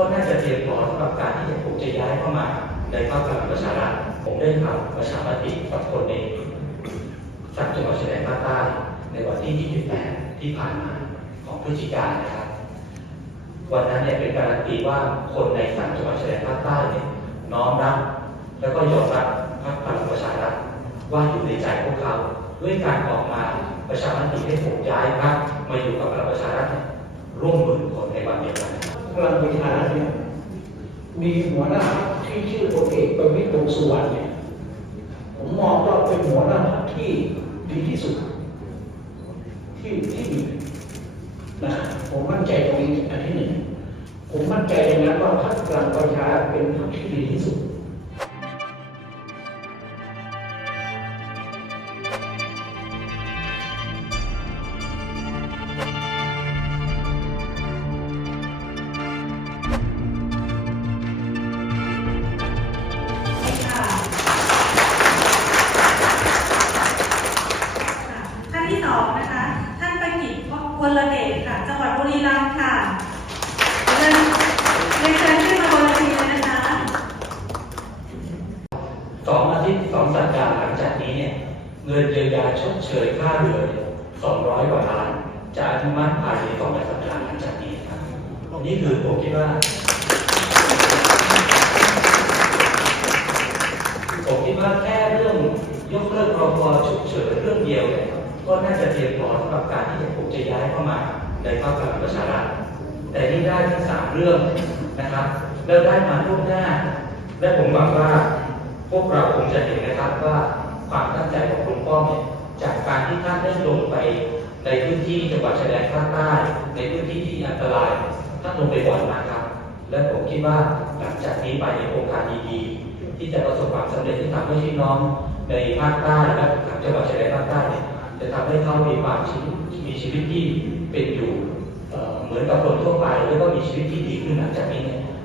ก็น่าจะเตรียมพร้อมสำหรับการที่จะผมจะย้ายเข้ามาในพรรคพลังประชารัฐผมได้ทำประชามติกับคนในสามจังหวัดชายแดนภาคใต้ในวันที่ 28 ที่ผ่านมาของพฤศจิกายนนะครับวันนั้นเนี่ยเป็นการันตีว่าคนในสามจังหวัดชายแดนภาคใต้เนี่ยน้อมรับ แล้วก็ยอมรับพรรคพลังประชารัฐว่าอยู่ในใจพวกเขาด้วยการออกมาประชามติให้ผมย้ายพรรคมาอยู่กับพลังประชารัฐร่วมมื่นคนในวันเดียวกัน พลังประชารัฐเนี่ยมีหัวหน้าที่ชื่อพลเอกประวิตรวงสุวรรณเนี่ยผมมองว่าเป็นหัวหน้าที่ดีที่สุด ที่ที่มีนะผมมั่นใจตรงนี้อันที่หนึ่งผมมั่นใจอย่างนั้นว่าพรรคพลังประชาเป็นพรรคที่ดีที่สุด ที่สองนะคะ ท่านประกิตพลเดชค่ะ จังหวัดบุรีรัมย์ค่ะเรียนเชิญขึ้นมาบนเวทีเลยนะคะสองอาทิตย์สองสัปดาห์หลังจากนี้เนี่ยเงินเยียวยาชดเชยค่าเรือสองร้อยกว่าล้านจะอนุมัติภายในสองสัปดาห์หลังจากนี้ครับนี่คือผมคิดว่าผมคิดว่าแค่เรื่องยกเลิกพรบฉุกเฉินเรื่องเดียวเนี่ย ก็น่าจะเตรียมพอสำหรับการที่ผมจะย้ายเข้ามาในพรรคพลังประชารัฐแต่นี่ได้ทั้งสามเรื่องนะครับแล้วได้มาล่วงหน้า และผมหวังว่าพวกเราคงจะเห็นนะครับว่าความตั้งใจของคุณป้อมเนี่ยจากการที่ท่านได้ลงไปในพื้นที่จังหวัดชายแดนภาคใต้ในพื้นที่ที่อันตรายท่านลงไปบ่อยมากครับ และผมคิดว่าหลังจากนี้ไปในโครงการดีๆที่จะประสบความสำเร็จที่ทำให้พี่น้องในภาคใต้และจังหวัดชายแดนภาคใต้เนี่ย จะทำให้เขามีความชีวิตมีชีวิตที่เป็นอยู่เหมือนกับคนทั่วไปแล้วก็มีชีวิตที่ดีขึ้นหลังจากนี้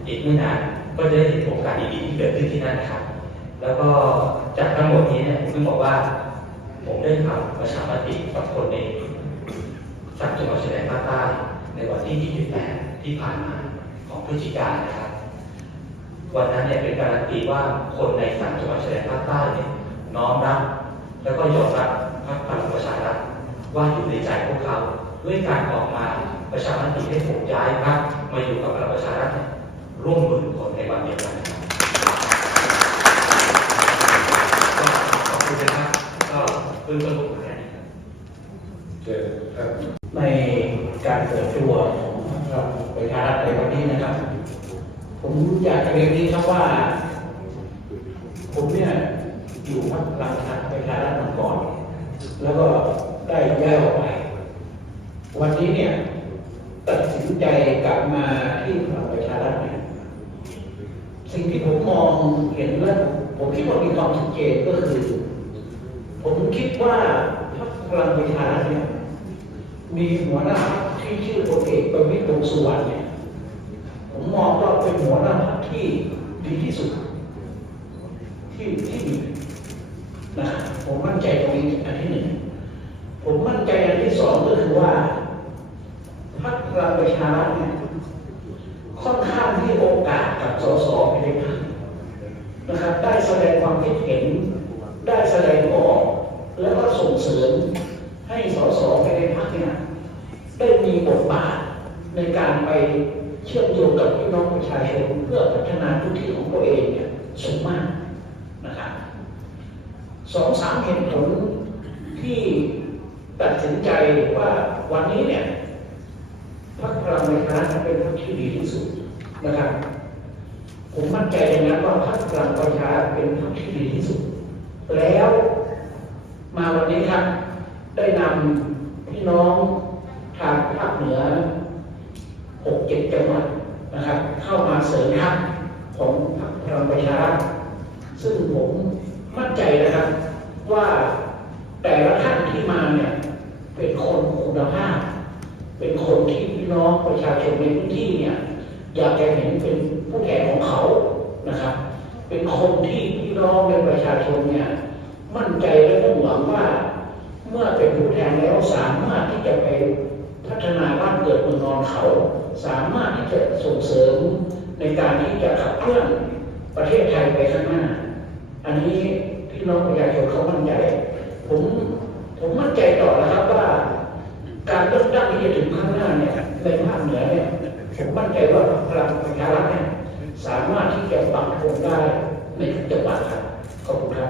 อีกไม่นานก็จะได้เห็นโครงการดีๆที่เกิดขึ้นที่นั่นนะครับ แล้วก็จากทั้งหมดนี้เนี่ยผมต้อบอกว่า ผมได้ทำประชามติกับคนในสามจังหวัดชายแดนภาคใต้ในวันที่ 28 ที่ผ่านมาของพฤศจิกายนนะครับ วันนั้นเนี่ยเป็นการันตีว่าคนในสามจังหวัดชายแดนภาคใต้เนี่ยน้อมรับแล้วก็ยอมรับ พรรคพลังประชารัฐว่าอยู่ในใจพวกเขาด้วยการออกมาประชามติให้ผมย้ายพรรคมาอยู่กับพลังประชารัฐร่วมหมื่นคนในวันเดียวกันนะครับก็ขอบคุณนะครับก็เพิ่งต้นผมแค่นี้ครับเชิญครับในการเปิดตัวของเราประชารัฐในวันนี้นะครับ ผมอยากจะเรียนนี้ครับว่า ผมเนี่ยอยู่พรรคพลังประชารัฐมาก่อน แล้วก็ได้แย้ายออกไป วันนี้เนี่ย ตัดสินใจกลับมาที่พลังประชารัฐเนี่ยสิ่งที่ผมมองเห็นแล้วผมคิดว่ามีความชัดเจนก็คือ ผมคิดว่าพรรคพลังประชารัฐเนี่ยมีหัวหน้าที่ชื่อพลเอกประวิตรวงสุวรรณเนี่ยผมมองว่าเป็นหัวหน้าที่ดีที่สุด ที่ที่มีนะครับผมมั่นใจตรงนี้อัน ที่หนึ่งผมมั่นใจอันที่สองก็คือว่าพรรคพลังประชารัฐเนี่ยค่อนข้างที่โอกาสกับสสภายในพรรคนะครับ ได้แสดงความคิดเห็น ได้แสดงออก แล้วก็ส่งเสริมให้สสภายในพรรคเนี่ยได้มีบทบาทในการไปเชื่อมโยงกับพี่น้องประชาชนเพื่อพัฒนาพื้นที่ของตัวเองเนี่ยสูงมากนะครับสองสามเหตุผล ที่ตัดสินใจว่าวันนี้เนี่ยพรรคพลังประชารัฐเป็นพรรคที่ดีที่สุดนะครับ ผมมั่นใจอย่างนั้นว่าพรรคพลังประชารัฐเป็นพรรคที่ดีที่สุด แล้วมาวันนี้ครับ ได้นำพี่น้องทางภาคเหนือหกเจ็ดจังหวัดนะครับ เข้ามาเสริมทัพของพรรคพลังประชารัฐซึ่งผมมั่นใจนะครับว่า แต่ละท่านที่มาเนี่ยเป็นคนคุณภาพ เป็นคนที่พี่น้องประชาชนในพื้นที่เนี่ยอยากจะเห็นเป็นผู้แทนของเขานะครับ เป็นคนที่พี่น้องในประชาชนเนี่ยมั่นใจและมุ่งหวังว่า เมื่อเป็นผู้แทนแล้วสามารถที่จะไปพัฒนาบ้านเกิดเมืองนอนเขา สามารถที่จะส่งเสริมในการที่จะขับเคลื่อนประเทศไทยไปข้างหน้า อันนี้พี่น้องประชาชนเขามั่นใจ ผมผมมั่นใจต่อนะครับว่า การเลือกตั้งที่จะถึงข้างหน้าเนี่ยในภาคเหนือเนี่ยผมมั่นใจว่าพลังประชารัฐเนี่ยสามารถที่จะปรับปรุงได้ในทุกจังหวัดครับขอบคุณครับ